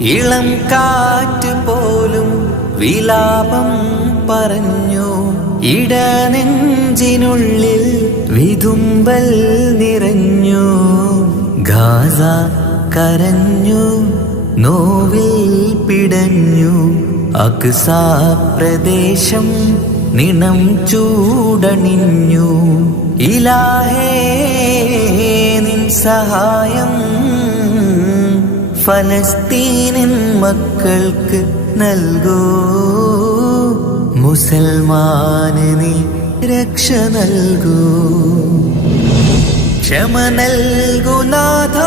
ഇളം കാറ്റ് പോലും വിലാപം പറഞ്ഞു. ഇടനെഞ്ചിനുള്ളിൽ വിതുമ്പൽ നിറഞ്ഞു. ഗാസ കരഞ്ഞു, നോവിൽ പിടഞ്ഞു. അക്സ പ്രദേശം നിണം ചൂടണിഞ്ഞു. ഇലാഹേ നിൻ സഹായം ഫലസ്തീനിൻ മക്കൾക്ക് നൽകൂ. മുസൽമാന് നീ രക്ഷ നൽകൂ. ക്ഷമ നൽകൂ നാഥ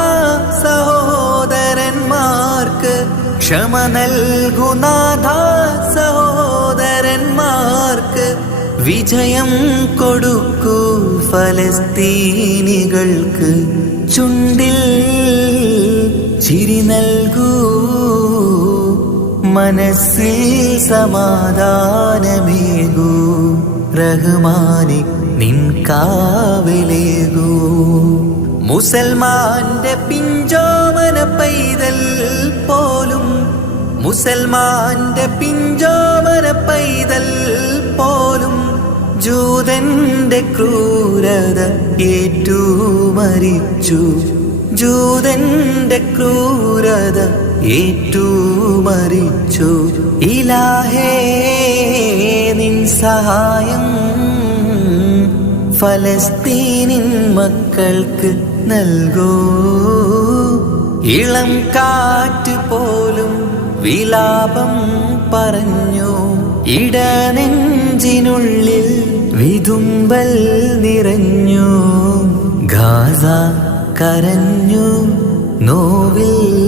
സഹോദരന്മാർക്ക്. ക്ഷമ നൽകൂ നാഥ സഹോദരന്മാർക്ക്. വിജയം കൊടുക്കൂ ഫലസ്തീനികൾക്ക്. ചുണ്ടിൽ ചിരി നൽകൂ, മനസ്സിൽ സമാധാനമേകൂ. റഹ്മാനെ നിൻ കാവലേകൂ. മുസൽമാന്റെ പിഞ്ചോമന പൈതൽ പോലും, മുസൽമാന്റെ പിഞ്ചോമന പൈതൽ പോലും ജൂതന്റെ ക്രൂരത ഏറ്റു മരിച്ചു. ജൂതന്റെ ക്രൂരത ഏറ്റു മരിച്ചു. ഇലാഹേ നിൻ സഹായം ഫലസ്തീനിൻ മക്കൾക്ക് നൽകൂ. ഇളം കാറ്റ് പോലും വിലാപം പറഞ്ഞു. ഇടനെഞ്ചിനുള്ളിൽ വിതുമ്പൽ നിറഞ്ഞു. ഗാസ കരഞ്ഞു, നോവിൽ